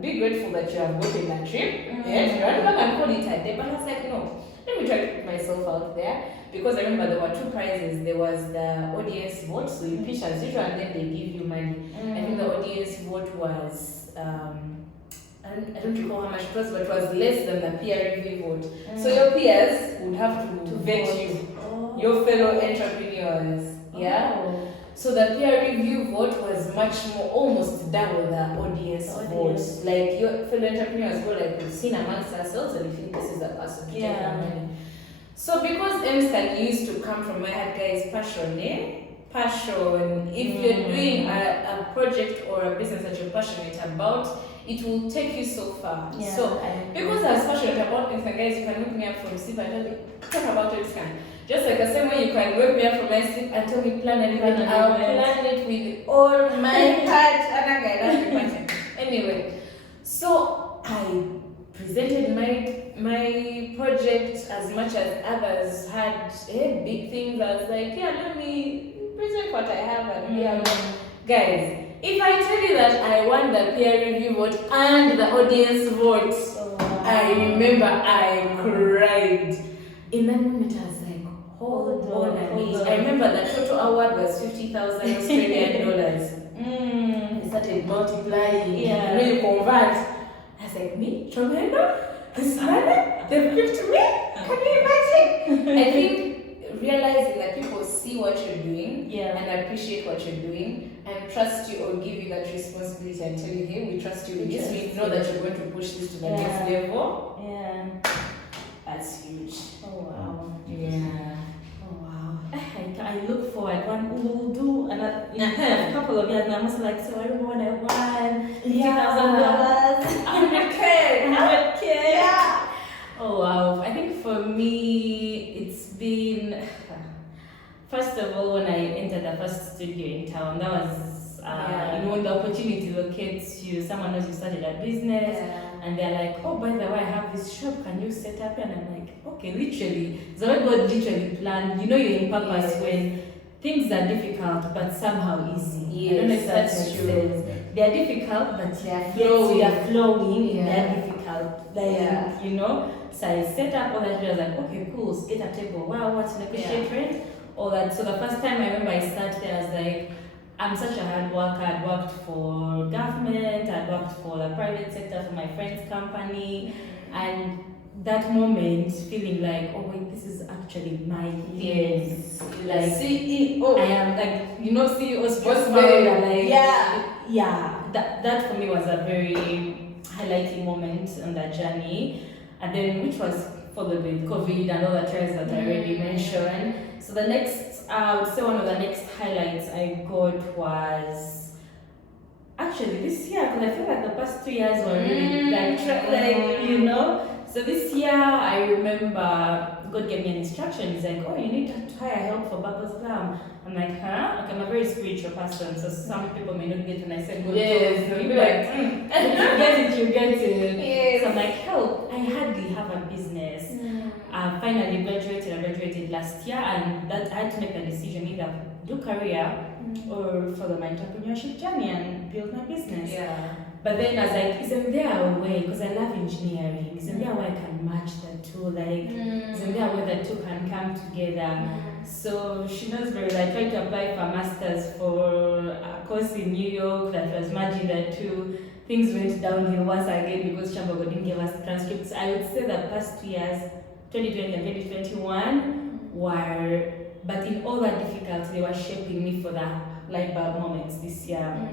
be grateful that you have gotten a trip. Yes, you're not going to call it a day. But I was like, no, let me try to put myself out there. Because I remember there were 2 prizes. There was the audience vote, so you pitch as usual and then they give you money. I think the audience vote was, I don't recall how much it was, but it was less than the peer review vote. So your peers would have to vet you, your fellow entrepreneurs. Yeah. So the peer review vote was much more, almost double the audience vote. Like your fellow entrepreneurs go like, we've seen amongst ourselves and we think this is the person to take our money. So because MSCAN used to come from my head, guys, passion. If you're doing a project or a business that you're passionate about, it will take you so far. So because I was passionate about things, and guys, you can look me up from sleep and tell me, talk about MSCAN. Just like the same way you can wake me up from my sleep and tell me plan an event, I'll plan it with all my heart. Anyway, so I presented my project as much as others had big things. I was like, let me present what I have and guys, if I tell you that I won the peer review vote and the audience vote, I remember I cried. In that moment I was like, hold on a minute. I remember the total award was 50,000 Australian dollars. I started multiplying. You convert. I was like, me? Kyomuhendo? This money? They've picked me? Can you imagine? I think realizing that people see what you're doing and appreciate what you're doing and trust you or give you that responsibility and tell you, hey, we trust you with this. We know that you're going to push this to the next level. That's huge. Oh wow. Yeah. Oh wow. I look forward. We'll do a couple of years now. I'm also like, so I remember when I won $50,000. 100K. Yeah. Oh wow. I think for me, it's been first of all when I entered the first studio in town. That was when the opportunity locates you. Someone knows you started a business. And they're like, oh, by the way, I have this shop, can you set up? And I'm like, okay, literally. So God literally planned. You know you're in purpose when things are difficult, but somehow easy. I don't know if that's true. They're difficult, but they're flowing. They're difficult. You know? So I set up all that. I was like, okay, cool, get a table. Wow, what's negotiate rent? All that. So the first time I remember I sat there, I was like, I'm such a hard worker. I'd worked for government, I'd worked for the private sector for my friend's company, and that moment feeling like, oh wait, this is actually my thing. Like CEO. I am like, CEO's that for me was a very highlighting moment on that journey. And then which was followed with COVID and all the trials that I already mentioned. So the next, I would say one of the next highlights I got was actually this year, because I feel like the past 2 years were really So this year I remember God gave me an instruction. He's like, oh, you need to hire help for Bubbles Glam. I'm like, huh? Okay, I'm a very spiritual person, so some people may not get it when I say God. Yes, you'll be like, you get it. Yes. So I'm like, help. I hardly have a business. I finally graduated last year, and that I had to make a decision either do career or follow my entrepreneurship journey and build my business. But then I was like, isn't there a way, because I love engineering, isn't there a way I can match the two? Like, isn't there a way the two can come together? So she knows very well. I tried to apply for a master's for a course in New York that was merging the two. Things went downhill once again because Chambago didn't give us transcripts. I would say the past 2 years, 2020 and 2021, were but in all that difficulty, they were shaping me for the light bulb moments this year.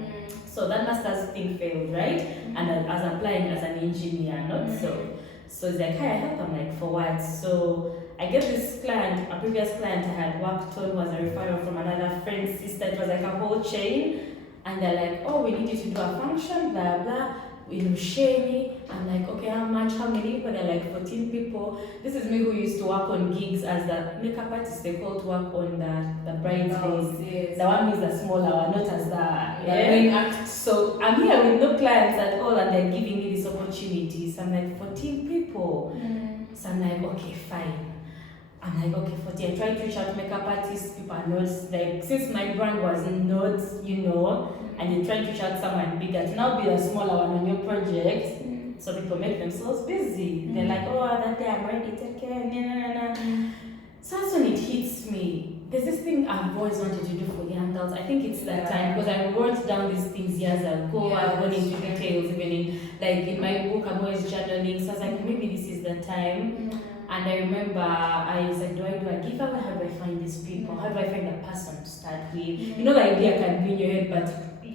So that master's thing failed, right? And I was applying as an engineer, not so. So it's like, hi, I help. I'm like, for what? So I get this client, a previous client I had worked on was a referral from another friend's sister. It was like a whole chain. And they're like, oh, we need you to do a function, blah, blah. In Usheni. I'm like, okay, how much? How many people? They're like 14 people. This is me who used to work on gigs as the makeup artist. They call to work on the bridesmaids. Yes. The one who is the smaller one, not as the main act. So I'm here with no clients at all, and they're giving me these opportunities. I'm like, 14 people. So I'm like, okay, fine. I'm like, okay, 40. I tried to reach out to makeup artists. People are not, like, since my brand was not, you know, and they tried to reach out to someone bigger to now be a smaller one on your project. So people make themselves busy. They're like, oh, that day I'm ready, take care, So that's when it hits me. There's this thing I've always wanted to do for young girls. I think it's that time because I wrote down these things years ago. I've gone into details, even in my book, I'm always journaling. So I was like, maybe this is the time. And I remember I was like, do I do a giveaway? How do I find these people? How do I find a person to start with? You know, the idea can be in your head, but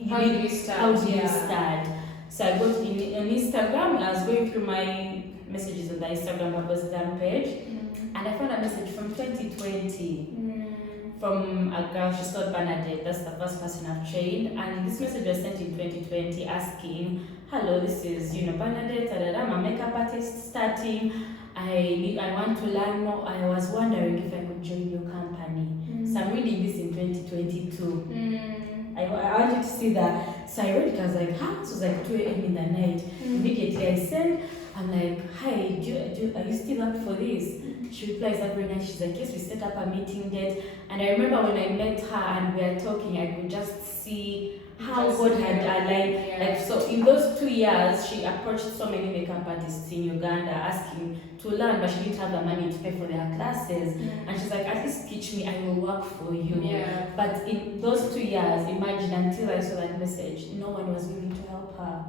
how do you start? How do you start? So I got on Instagram, and I was going through my messages on the Instagram Bubbles Glam page, and I found a message from 2020 from a girl. She's called Bernadette. That's the first person I've trained, and this message was sent in 2020 asking, hello, this is Bernadette, I'm a makeup artist starting. I want to learn more. I was wondering if I could join your company. So I'm reading this in 2022. I wanted to see that. So I read it. I was like, huh? It was like 2 a.m. in the night. Immediately I sent. I'm like, hi, are you still up for this? She replies that very nice. She's like, yes, we set up a meeting date. And I remember when I met her and we were talking, I could just see how God had aligned. Like, so in those 2 years, she approached so many makeup artists in Uganda asking to learn, but she didn't have the money to pay for their classes. And she's like, at least teach me, I will work for you. But in those 2 years, imagine, until I saw that message, no one was willing to help her.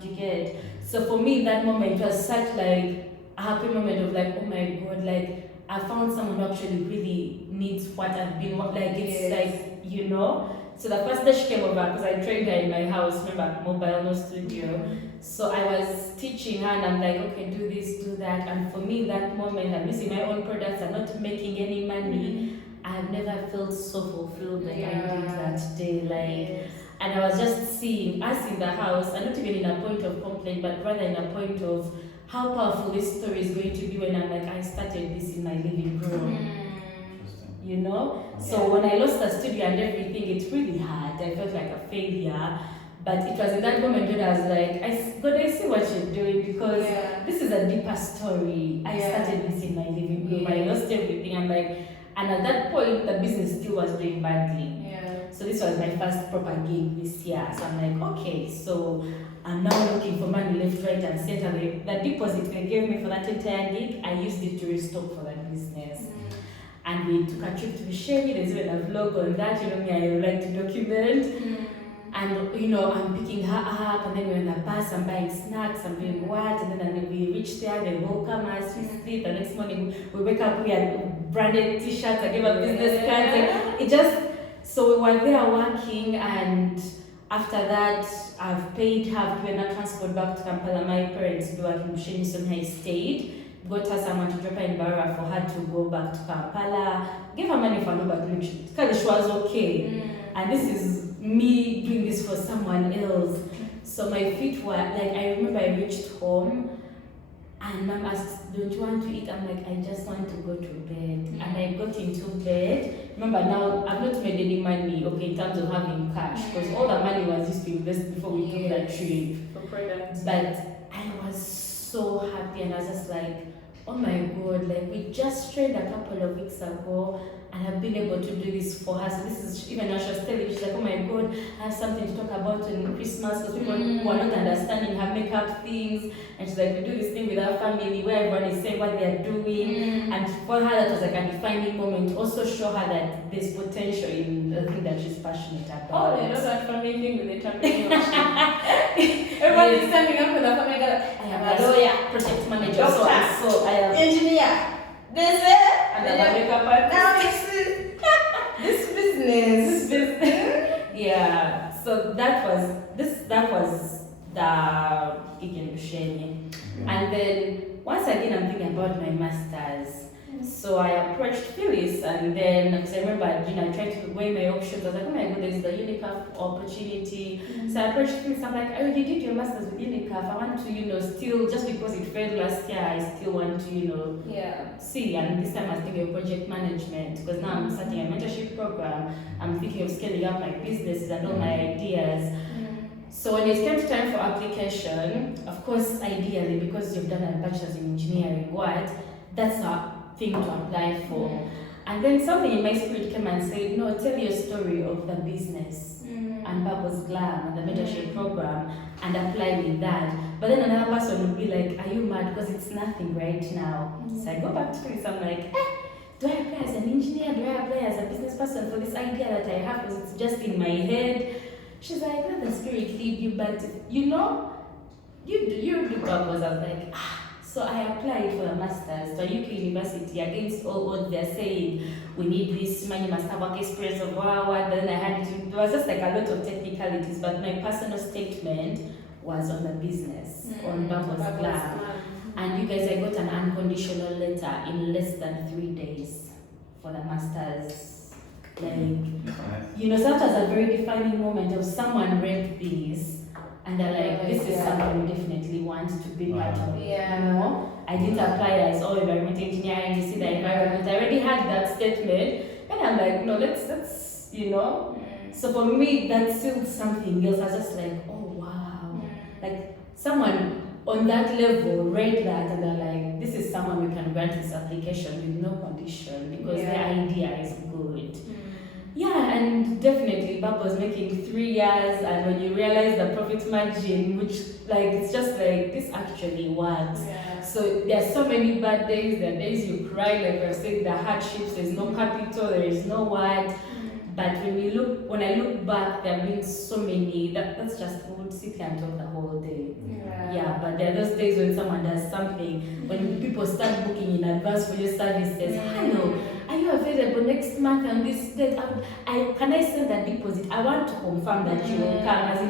Do you get? So for me, that moment was such like a happy moment of like, oh my God, like I found someone who actually really needs what I've been like. It's like, you know. So the first day she came over, because I trained her in my house, remember, mobile, no studio. So I was teaching her and I'm like, okay, do this, do that. And for me, that moment, I'm using my own products, I'm not making any money. I've never felt so fulfilled like I did that day. Like, and I was just seeing us in the house, and not even in a point of complaint, but rather in a point of how powerful this story is going to be when I'm like, I started this in my living room. You know? So when I lost the studio and everything, it's really hard. I felt like a failure. But it was in that moment when I was like, God, I see what you're doing, because this is a deeper story. I started this in my living room. I lost everything. I'm like, and at that point, the business still was doing badly. So this was my first proper gig this year. So I'm like, okay, so I'm now looking for money left, right, and center. The deposit they gave me for that entire gig, I used it to restock for that business. And we took a trip to Usheni. There's even a vlog on that. You know me, I like to document. And you know, I'm picking her up, and then we're in the bus, I'm buying snacks, I'm doing what, and then we reach there, they welcome us, we sleep. The next morning we wake up, we had branded t-shirts, I gave up business cards. It just, so we were there working, and after that, I've paid her, I've given her transport back to Kampala. My parents be working in Usheni, so I stayed. Got her someone to drop her in Barra for her to go back to Kampala. Gave her money for no, but because she was okay. And this is me doing this for someone else. So my feet were like, I remember I reached home and Mom asked, don't you want to eat? I'm like, I just want to go to bed. And I got into bed. Remember now, I've not made any money, okay, in terms of having cash, because all the money was used to invest before we took that trip. For products. But I was so happy, and I was just like, oh my God, like we just trained a couple of weeks ago, and I've been able to do this for her. So this is, even now she was telling me, she's like, oh my God, I have something to talk about in Christmas, because people who are not understanding her makeup things. And she's like, we do this thing with our family where everyone is saying what they're doing. And for her, that was like a defining moment to also show her that there's potential in the thing that she's passionate about. Oh, they know that family thing with entrepreneurship. Everyone is standing up with a family. I am a lawyer, project manager, so I am engineer. This is and I'm a makeup artist. Now it's that was the gig in Busheni. And then once again, I'm thinking about my master's. So I approached Phyllis, and then because I remember, I tried to weigh my options. I was like, oh my god, there's the UNICAF opportunity. So I approached Phyllis. I'm like, I already did your master's with UNICAF. I want to, still, just because it failed last year, I still want to, see. And this time I was thinking of project management, because now I'm starting a mentorship program. I'm thinking of scaling up my businesses and all my ideas. So when it came to time for application, of course, ideally, because you've done a bachelor's in engineering, that's a thing to apply for. And then something in my spirit came and said, no, tell your story of the business and Bubbles Glam and the mentorship program and apply with that. But then another person would be like, are you mad? Because it's nothing right now. So I go back to Phyllis, I'm like, do I apply as an engineer? Do I apply as a business person for this idea that I have? Because it's just in my head. She's like, let the spirit lead you, but you do Bubbles. I was like, So I applied for a master's to a UK university against all odds. They're saying, we need this, man, you must have work experience of wow. Then I had to, there was just like a lot of technicalities, but my personal statement was on the business, on Bubbles Glam. And you guys, I got an unconditional letter in less than 3 days for the master's. Like, so that was a very defining moment of someone read this and they're like, this is something we definitely want to be part of. I didn't apply as environmental engineering, you see the environment. I already had that statement. And I'm like, no, let's So for me, that's still something else. I was just like, oh wow. Like someone on that level read that and they're like, this is someone we can grant this application with no condition because the idea is good. Yeah, and definitely Bubbles making 3 years, and when you realize the profit margin, which it's just like this actually works. So there's so many bad days, there are days you cry, like I said, the hardships, there's no capital, there is no what. But when I look back, there have been so many, that's just, we would sit here and talk the whole day. But there are those days when someone does something, when people start booking in advance for your services. Hello, are you available next month on this date? Can I send a deposit? I want to confirm that you will come, as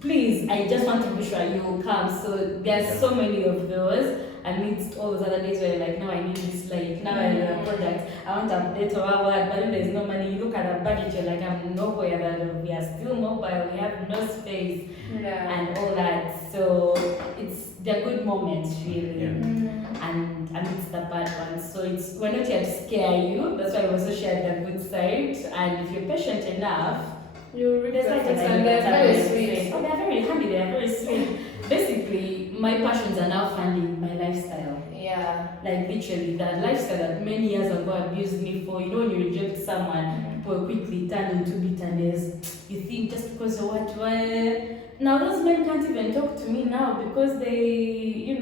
please, I just want to be sure you will come. So there's so many of those. Amidst all those other days where you're like, now I need this, now I need a product, I want to update our word, but then there's no money. You look at the budget, you're like, I'm nowhere, that we are still mobile, we have no space, and all that. So they're good moments, really, and amidst the bad ones. So we're not here to scare you. That's why we also shared the good side. And if you're patient enough, you read the and they're very sweet. Oh, they're very handy. They're very sweet. Basically, my passions are now funding my lifestyle. Like literally, that lifestyle that many years ago abused me for. When you reject someone, people quickly turn into bitterness. You think just because of what? Now those men can't even talk to me now because they,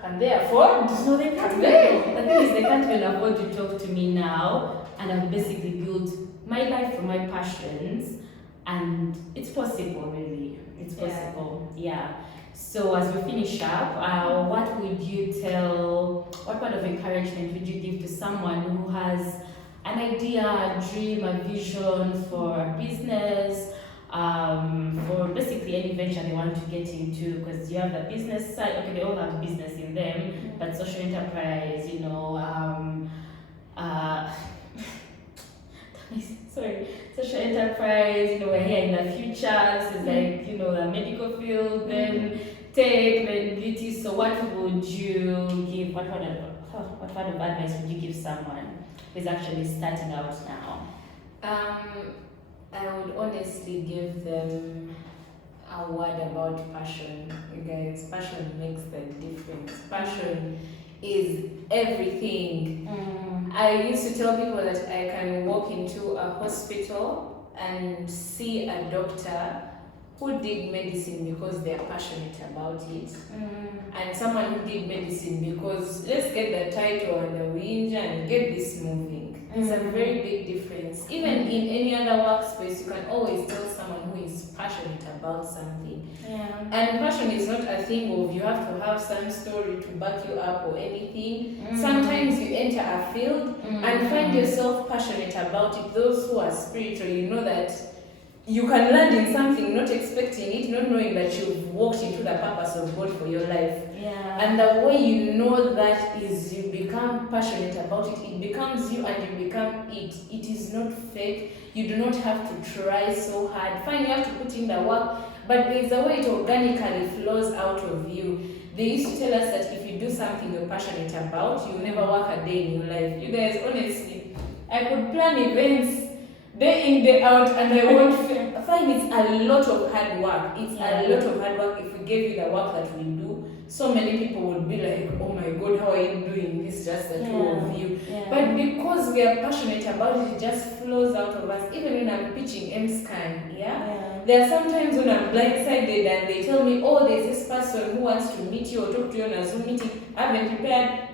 Can they afford? No, they can't. The thing is, they can't even afford to talk to me now. And I've basically built my life from my passions. And it's possible, really. It's possible, So as we finish up, what kind of encouragement would you give to someone who has an idea, a dream, a vision for a business, for basically any venture they want to get into? Because you have the business side, okay, they all have business in them, but social enterprise, social enterprise, we're here in the future, so it's like, the medical field, then tech, then beauty. So what would you give, what kind of advice would you give someone who's actually starting out now? I would honestly give them a word about passion. You guys, passion makes the difference. Passion is everything. I used to tell people that I can walk into a hospital and see a doctor who did medicine because they are passionate about it, and someone who did medicine because let's get the title and the wage and get this moving. It's a very big difference. Even in any other workspace, you can always tell someone who is passionate about something. And passion is not a thing of you have to have some story to back you up or anything. Sometimes you enter a field and find yourself passionate about it. Those who are spiritual, that you can land in something not expecting it, not knowing that you've walked into the purpose of God for your life. Yeah. And the way you know that is you become passionate about it. It becomes you and you become it. It is not fake. You do not have to try so hard. Fine, you have to put in the work, but there's a way it organically flows out of you. They used to tell us that if you do something you're passionate about, you'll never work a day in your life. You guys, honestly, I could plan events day in, day out, and I won't find it's a lot of hard work. It's a lot of hard work. If we gave you the work that we do, so many people would be like, oh my God, how are you doing this, just the two of you? But because we are passionate about it, it just flows out of us. Even when I'm pitching MSCAN, there are sometimes when I'm blindsided and they tell me, oh, there's this person who wants to meet you or talk to you on a Zoom meeting. I haven't prepared,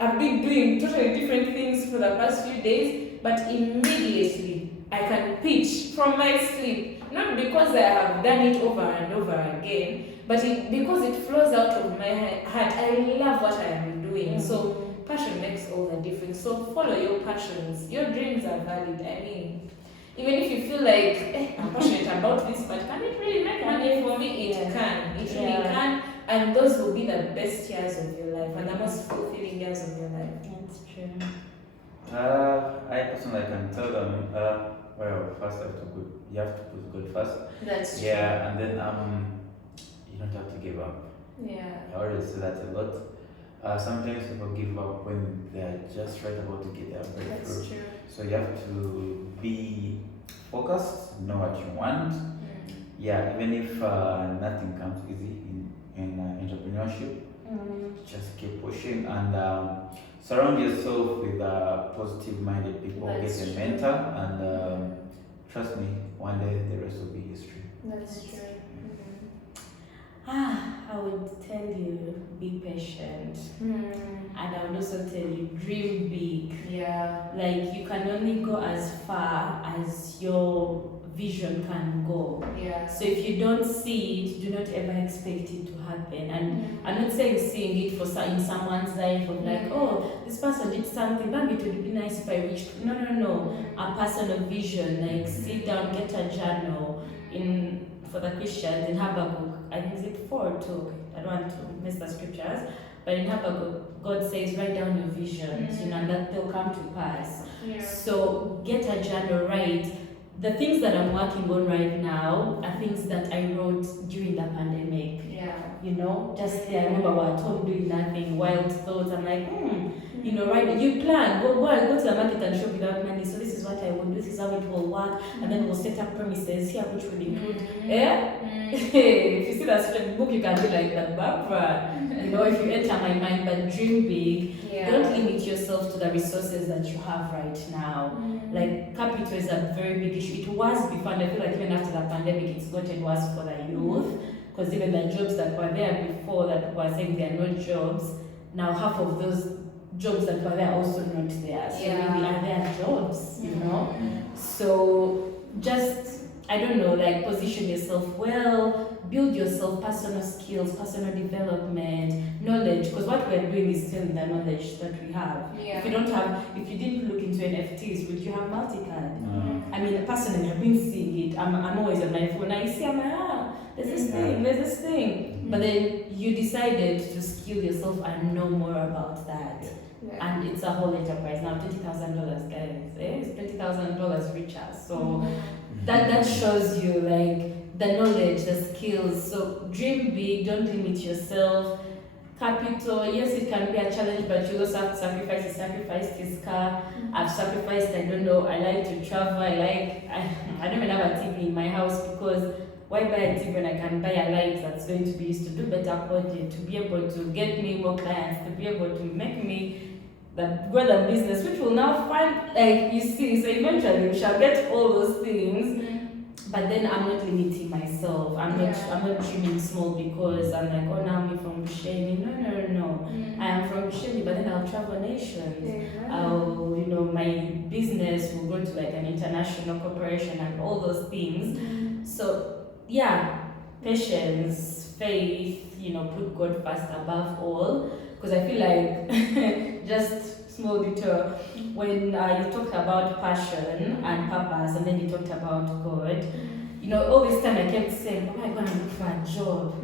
I've been doing totally different things for the past few days, but immediately I can pitch from my sleep. Not because I have done it over and over again, but because it flows out of my heart. I love what I am doing. So passion makes all the difference. So follow your passions. Your dreams are valid. I mean, even if you feel like, I'm passionate about this, but can it really make money for me? It can. It really can. And those will be the best years of your life and the most fulfilling years of your life. That's true. I personally can tell them, well, first you have to put God first. That's true. Yeah, and then you don't have to give up. Yeah. I already say that a lot. Sometimes people give up when they're just right about to get their breakthrough. That's true. So you have to be focused, know what you want. Yeah, even if nothing comes easy in entrepreneurship, just keep pushing and surround yourself with positive-minded people. That's Get a true. mentor, and trust me, one day the rest will be history. That's true. I would tell you, be patient. And I would also tell you, dream big. Yeah. Like, you can only go as far as your vision can go. Yeah. So if you don't see it, do not ever expect it to happen. And I'm not saying seeing it in someone's life of like, oh, this person did something, maybe it would be nice if I reached. No. A personal vision. Like, sit down, get a journal. For the Christians, in Habakkuk, I think it's 4:2. I don't want to miss the scriptures, but in Habakkuk, God says, write down your visions, and that they'll come to pass. Yeah. So get a journal, write. The things that I'm working on right now are things that I wrote during the pandemic. Yeah. Just I remember we were at home doing nothing, wild thoughts. I'm like, right? You plan, go to the market and shop without money. So this is what I will do. This is how it will work, and then we'll set up premises here, which will include. If you see that book, you can be like that, Barbara. If you enter my mind, but dream big. Yeah. Don't limit yourself to the resources that you have right now. Like, capital is a very big issue. It was before, and I feel like even after the pandemic, it's gotten worse for the youth. Because even the jobs that were there before that were saying there are no jobs, now half of those jobs that were there are also not there. So maybe are there jobs, So just, I don't know, like, position yourself well, build yourself personal skills, personal development, knowledge, because what we're doing is selling the knowledge that we have. Yeah. If you didn't look into NFTs, would you have Multi-card? I mean, personally, I've been seeing it. I'm always on my phone. I see, I'm like, there's this thing. But then you decided to skill yourself and know more about that. Yeah. And it's a whole enterprise now. $20,000, guys. It's $20,000 richer. So that shows you like the knowledge, the skills. So dream big. Don't limit yourself. Capital, yes, it can be a challenge, but you also have to sacrifice. You sacrificed his car. I've sacrificed. I don't know. I like to travel. I don't even have a TV in my house because why buy a TV when I can buy a light that's going to be used to do better quality, to be able to get me more clients, to be able to make me grow the business, which will now find, like, you see, so eventually we shall get all those things. But then I'm not limiting myself. I'm not dreaming small because I'm like, oh, now I'm from Busheni. No. I am from Busheni, but then I'll travel nations. My business will go to like an international corporation and all those things. So patience, faith, put God first above all. Because I feel like just small detour. When you talked about passion and purpose, and then you talked about God, you know, all this time I kept saying, oh, I'm going to look for a job.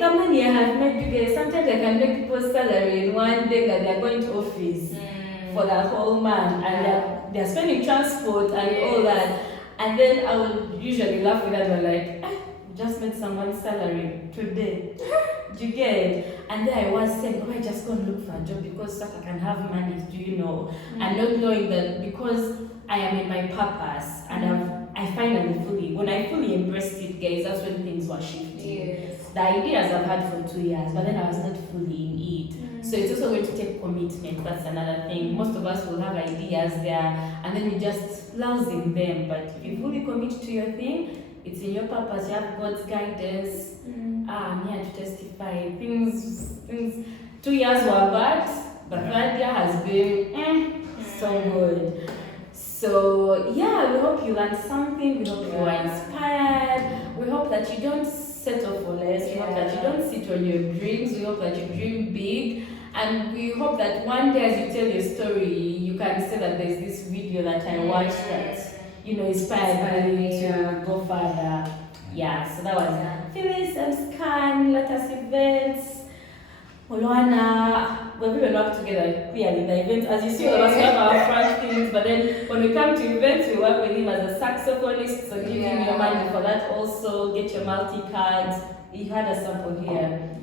The money I have made, you guys, sometimes I can make people's salary in one day that they're going to office for the whole month, and they're spending transport and all that. And then I would usually laugh with them, like, just made someone's salary today. Do you get it? And then I was saying, oh, I just go and look for a job because so I can have money, do you know? And not knowing that because I am in my purpose and I finally when I fully embraced it, guys, that's when things were shifting. Yes. The ideas I've had for 2 years, but then I was not fully in it. So it's also going to take commitment. That's another thing. Most of us will have ideas there and then we just louse in them. But if you fully commit to your thing, it's in your purpose, you have God's guidance. I'm here to testify. Things 2 years were bad, but third year has been so good. So yeah, we hope you learned something. We hope you are inspired. We hope that you don't settle for less. We hope that you don't sit on your dreams. We hope that you dream big. And we hope that one day as you tell your story, you can say that there's this video that I watched that, you know, inspired me to go further. Yeah, so that was Phyllis, MSCAN, latest events, Mulwana. Well, we were not together clearly. The events, as you see, all of us have our front things, but then when we come to events, we work with him as a saxophonist. So give him your money for that. Also, get your Malti cards. You had a sample here.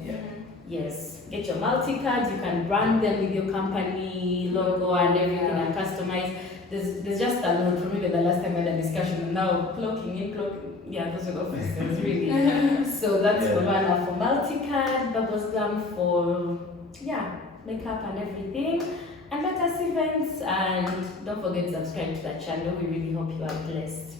Yes, get your Malti cards. You can brand them with your company logo and everything and customize. There's just a lot. Remember the last time we had a discussion. Now clocking in. Yeah, those are officers really. So that's Mulwana for Multi card, Bubbles Glam for makeup and everything, and let us events. And don't forget to subscribe to that channel. We really hope you are blessed.